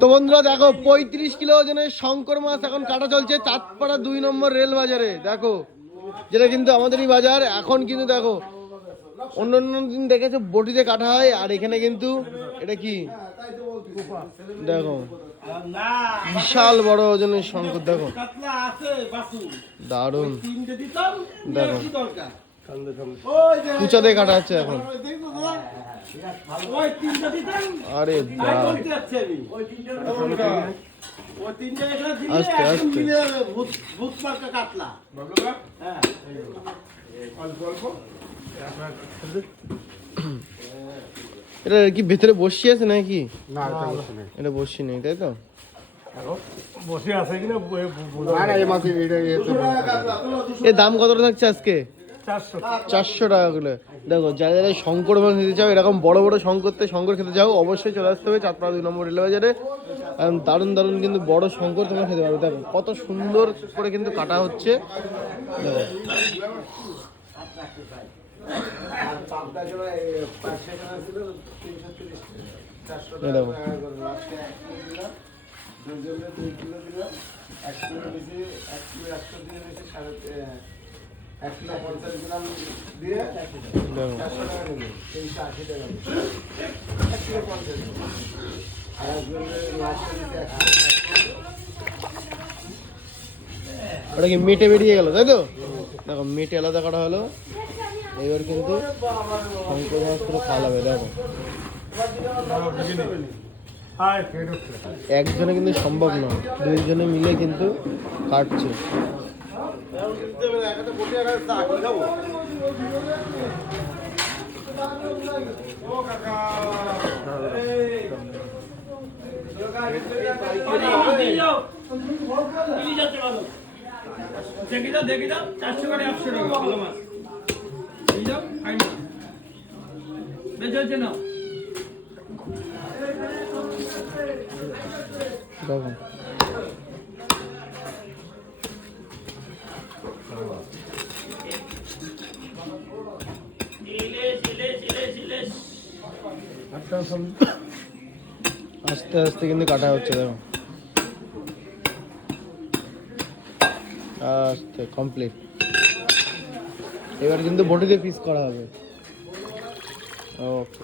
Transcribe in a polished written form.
তো বন্ধুরা দেখো 35 কিলো ওজনের শঙ্কর মাছ এখন কাটা চলছে চাঁদপাড়া 2 নম্বর রেল বাজারে। দেখো যেটা কিন্তু আমাদেরই বাজার। এখন কিন্তু দেখো অন্য অন্য দিন দেখেছো বটিতে কাটা হয়, আর এখানে কিন্তু এটা কি দেখো বিশাল বড় ওজনের শঙ্কর। দেখো দারুন, দেখো কুচাতে কাটা হচ্ছে এখন। আরে আস্তে আস্তে এটা কি ভেতরে বসি আছে নাকি? না এটা বসি নেই, তাই তো? এর দাম কত থাকছে আজকে? 400 টাকা কিলো। দেখো যারা যারা শঙ্কর মাছ খেতে চাও, এরকম বড় বড় শঙ্কর খেতে চাও, অবশ্যই চলে আসতে হবে চাঁদপাড়া 2 নম্বর রেলবাজারে। দারুণ দারুণ কিন্তু বড় শঙ্কর তোমরা খেতে পারবে। দেখো কত সুন্দর করে কিন্তু কাটা হচ্ছে। দেখো ওটা কি মেটে বেরিয়ে গেল, তাই তো? দেখো মেটে আলাদা কাটা হলো। এবার কিন্তু শঙ্কর মাছ পুরো খাওয়া যাবে। দেখো একজনে কিন্তু সম্ভব নয়, 2 জনে মিলে কিন্তু কাটছে। দেখি দাও 400 করে 800 টাকা ভালো মাছ এই যাও ফাইনাল বেচছে না। দেখো আস্তে আস্তে কিন্তু কাটা হচ্ছে। দেখো আস্তে কমপ্লিট। এবার কিন্তু বটিতে পিস করা হবে। ওকে।